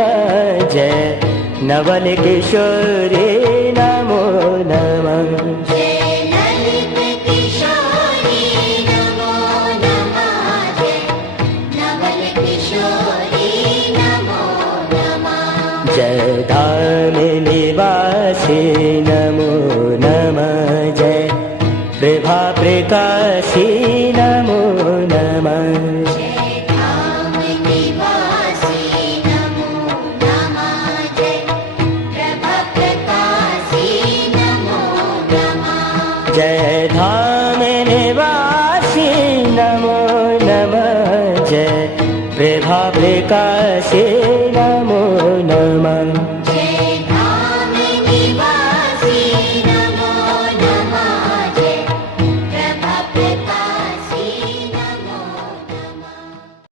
नमः। जय नवल किशोरी नमो नमः। जय ललित किशोरी नमो नमः। जय नवल किशोरी नमो नमः। जय धाम निवासी नमो नमः। जय प्रभा प्रकाशी